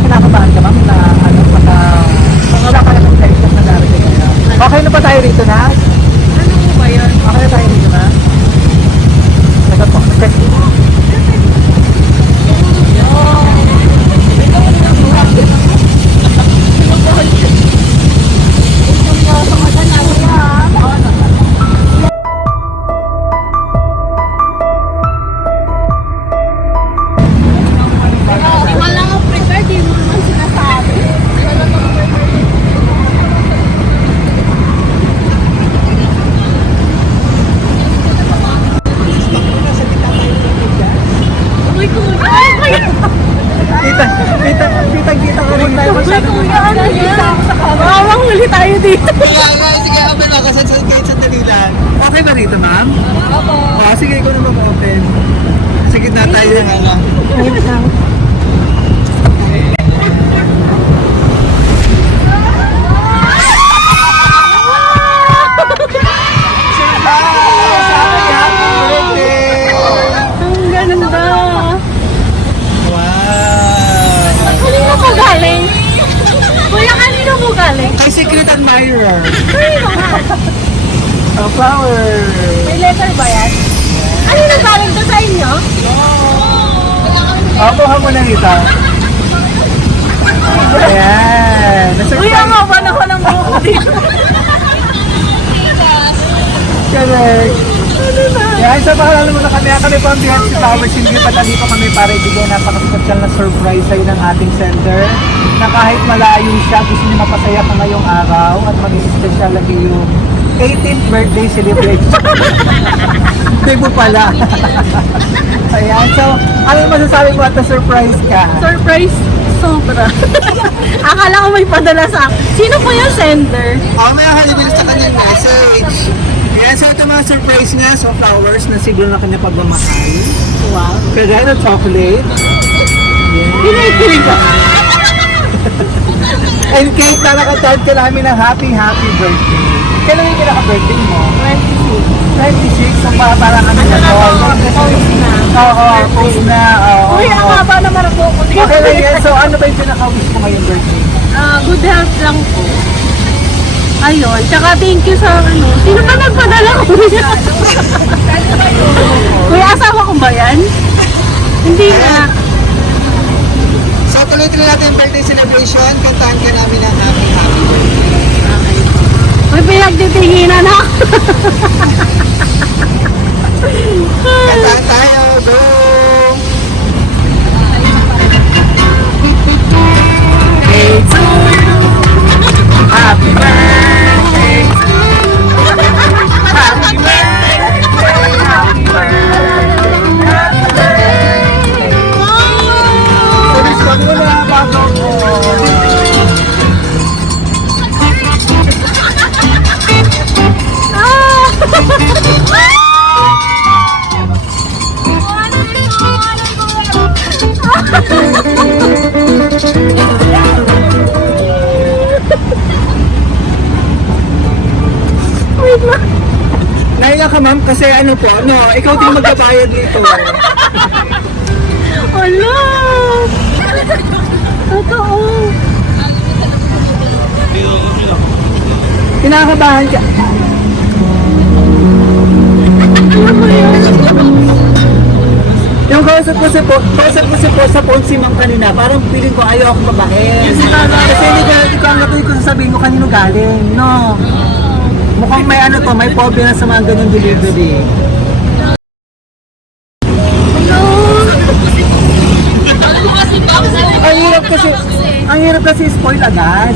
kinakabahan ka ma'am na ano, pagka wala ka ng session na darating ngayon. Okay na ba tayo rito na? Ano po ba yun? Okay na tayo rito na? Ito po. Wala nga prepared, di mo naman sinasabi. Uy, kuya! Ay, Kita ko rin tayo masyado. kuya, ano yan? Mawawang huli tayo dito. Kaya, sige, open ako kahit sandali lang. Okay ba rito, ma'am? Opo. Oo, sige, ikaw na mag-open. Sige na tayo na nga lang. Wait lang. Ang ganda. Wow! Kanino mo galing? Kuya, kanino mo galing? Ay, secret admirer. Kanino nga? A flower. May letter ba yan? Kanino galing to sa inyo? Kuha mo na dito. Ayan. Kuya, maban ako ng buko dito. Correct. Yan, sa pakalala mo na kami po ang Behind the Flowers. Hindi pa dito kami para ibigay napaka-special na surprise sa'yo ng ating center na kahit malayo siya, gusto niyo mapasaya ka ngayong araw at mag-special lagi yung 18th birthday celebration. Hindi mo pala. Ayan, so ano masasabi mo at na-surprise ka? Surprise, sobra. Akala ko may padala sa akin. Sino po yung sender? May nakalibili sa kanyang message. Yan, so ito mga surprise niya. So flowers na siguro na kanya pagmamahal. Wow. Kagaya ng chocolate. Kinikilig ka. And cake na nakatawad ka namin ng happy birthday. Kailan yung pinaka-birthday mo? 26. So parang ano na to? Post na. Oo, post na. Uy, ang haba naman ako. Okay lang yan. So ano ba yung pinaka-wish mo ngayong birthday? Good health lang po. Ayun. Tsaka thank you sa ano. Sino ka nagpadala ko? Kuya, asawa ko ba yan? Hindi na. So tuloy-tuloy natin yung birthday celebration. Kantahan ka namin ng happy birthday. May pinagtitinginan ako. Kantahan tayo. Go! Hey to you. Happy birthday to you. Happy birthday. Happy birthday. Happy birthday. Tulis ka muna bago ko. Wait lang. Nahiya ka ma'am kasi ano po, ikaw din magbabayad nito. Wala. Totoo. Kinakabahan ka. Alam mo yun? Yung kausap ko po sa phone si ma'am kanina, parang feeling ko ayaw akong babahin. Kasi hindi ko ang gatuloy ko sasabihin ko kanino galing, no? Mukhang may ano to, may phobia na sa mga ganun delivery. Ang hirap kasi spoil agad.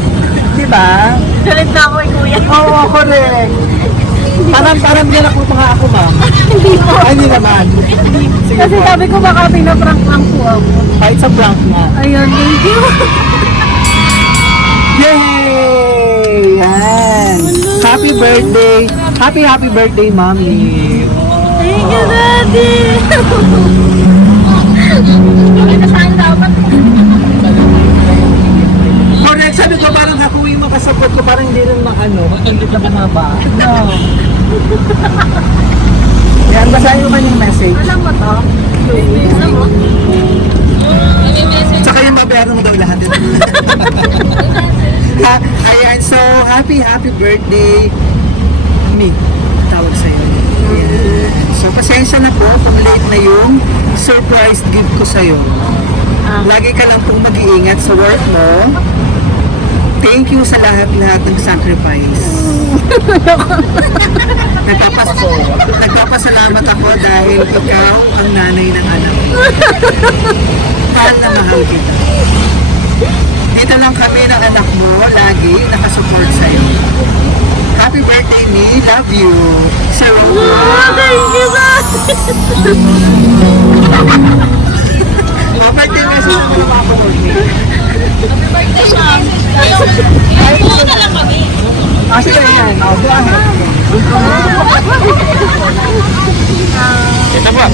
Diba? Galit na ako kuya. Oo, correct. Parang yan ako mga ako, ma'am. Hindi po. Ay, hindi naman. Sige Kasi po. sabi ko baka pinaprank lang po ako. Kahit sa prank nga. Ayun, thank you. Yay! Yan! Happy birthday! Happy birthday, Mommy! Thank you, Daddy. Bakit na saan dapat? Correct! Sabi ko parang hakuwi mo kasapot ko, parang hindi rin maano, matundit na bumaba. No! Yan, basahin mo man yung message. Alam mo to? Alam mo? Tsaka yung mabayaran mo daw lahat. lahat ito. Ayan, so happy birthday. Me, tawag sa'yo. Ayan. So pasensya na po kung late na yung surprise gift ko sa'yo. Lagi ka lang pong mag-iingat sa work mo. Thank you sa lahat-lahat ng sacrifice. Nagpapasalamat ako dahil ikaw ang nanay ng anak ko. Mahal na mahal kita. Dito lang kami ng anak mo, lagi nakasupport sa'yo. Happy birthday, me. Love you. Sir Thank you, guys! birthday message naman ang mga birthday. Happy birthday, ma'am! Tulungan na lang kami. Sige yan. Go ahead. Ito ba?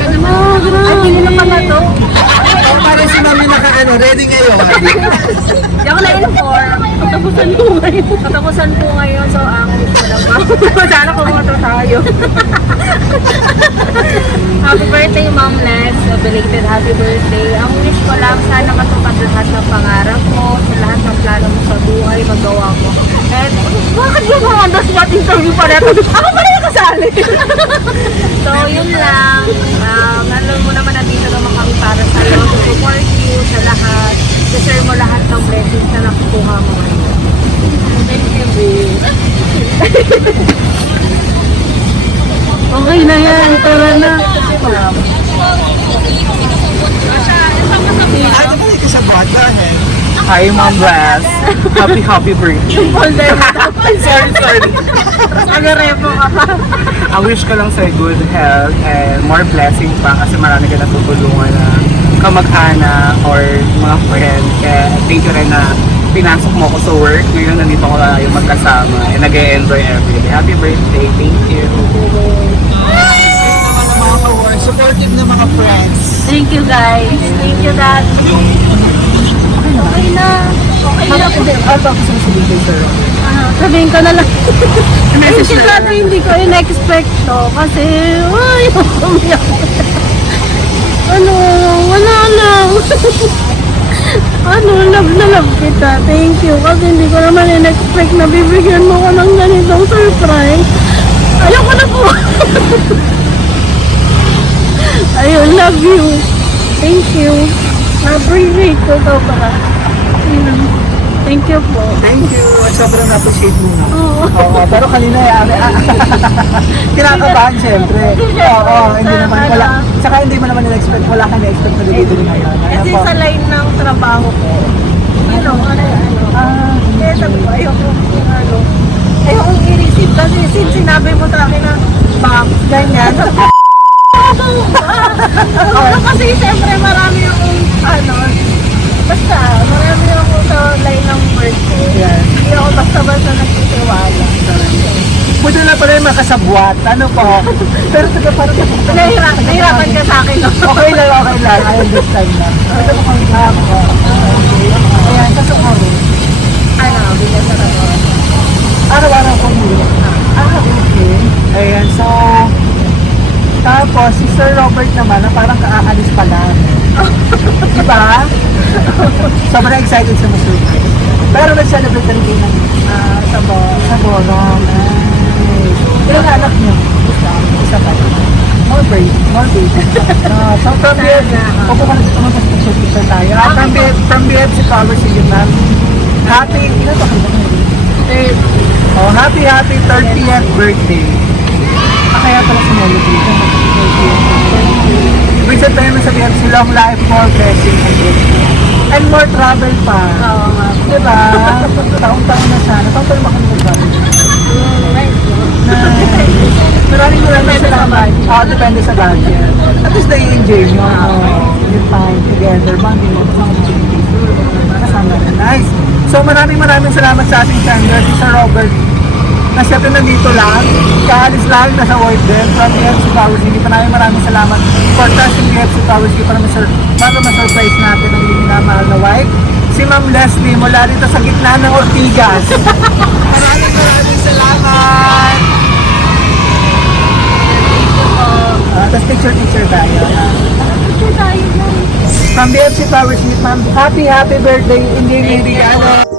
Ay, hindi na pala to. Para si mami ready ngayon. Hindi ako na-inform. Katapusan po ngayon. So, ang gusto lang ba? Sana kumoto tayo. Happy birthday, Ma'am Les. Belated happy birthday. Ang wish ko lang, sana matupad lahat ng pangarap mo, sa lahat ng plano mo sa buhay, magawa mo. And, bakit yung mga on-the-spot interview pa rin? Ako pa rin kasali. So, yun lang. Alam mo naman na dito naman kami para sa'yo. To support you sa lahat. Deserve mo lahat ng blessings na nakukuha mo ngayon. Thank you, babe. Okay na yan. Tara na. Ano ba yung kasabot? Go ahead. Hi, Mom Blast. Happy birthday. Yung folder mo. Sorry. Nag-repo ka pa. Ang wish ko lang sa'yo good health and more blessings pa kasi marami ka natutulungan na kamag-anak or mga friend. Kaya thank you rin na pinasok mo ko sa work. Ngayon nandito ko na yung magkasama and nag-enjoy everyday. Happy birthday. Thank you. Supportive na mga friends. Thank you, guys. Thank you, Dad. Okay na. Hindi, ano ba gusto mo sabihin kay Sir? Sabihin ko na lang. Thank you, Dad. Hindi ko in-expect to. Kasi, ay, umiyak. Wala lang. Love na love kita. Thank you. Kasi hindi ko naman in-expect na bibigyan mo ko ng ganitong surprise. Ayoko na po. Ayun, love you. Thank you. Na-appreciate ko to ba? Thank you po. Thank you. Sobrang na-appreciate mo na. Oo. Pero kanina kinakabahan siyempre. Hindi naman wala. Saka hindi mo naman na-expect, wala ka na-expect na delivery ngayon. Kasi sa line ng trabaho ko, kaya sabi ko, ayoko i-receive kasi since sinabi mo sa akin na box, ganyan. Kasi siyempre marami akong basta marami akong sa line ng work ko. Yes. Hindi ako basta-basta nagtitiwala. Buti na pala yung makasabwat. Ano po? Pero taga parang Nahirapan ka sa akin, no? Okay lang. I understand na. Ito po kung ako. Ayan, kaso ko. Bilang sa trabaho. Araw-araw ko muli. Okay. Ayan, so tapos si Sir Robert naman na parang kaaalis pa lang. Diba? Sobrang excited sa surprise. Pero nag-celebrate ka rin kayo ng sa Borong. Nice. Ilang anak niyo? Isa pa. More baby. So from BF, upo ka na sa tumang picture tayo. From BF si Power Sige ma'am. Happy, ilan ba kayo? Happy 30th birthday. Kaya pala si Nelly dito. Ibig sabihin mo sabihin sila long life, more blessing and more travel pa. Oo nga. Diba? Taong-taong na sana. Taong-taong ba kami mag-travel? Maraming salamat. Depende sa budget. At least na-i-enjoy nyo. Yung time together, bonding mo. Kasama na. Nice. So maraming salamat sa ating sender, si Sir Robert. Na siyempre nandito lang, kaalis lang, nasa work din, from BFC Towers. Hindi pa maraming salamat for trusting BFC Towers para ma-surprise natin ang hindi minamahal na wife, si Ma'am Leslie mula dito sa gitna ng Ortigas. Maraming salamat! Tapos picture tayo. Picture tayo dyan. From BFC flowers with ma'am. Happy birthday, hindi regalo.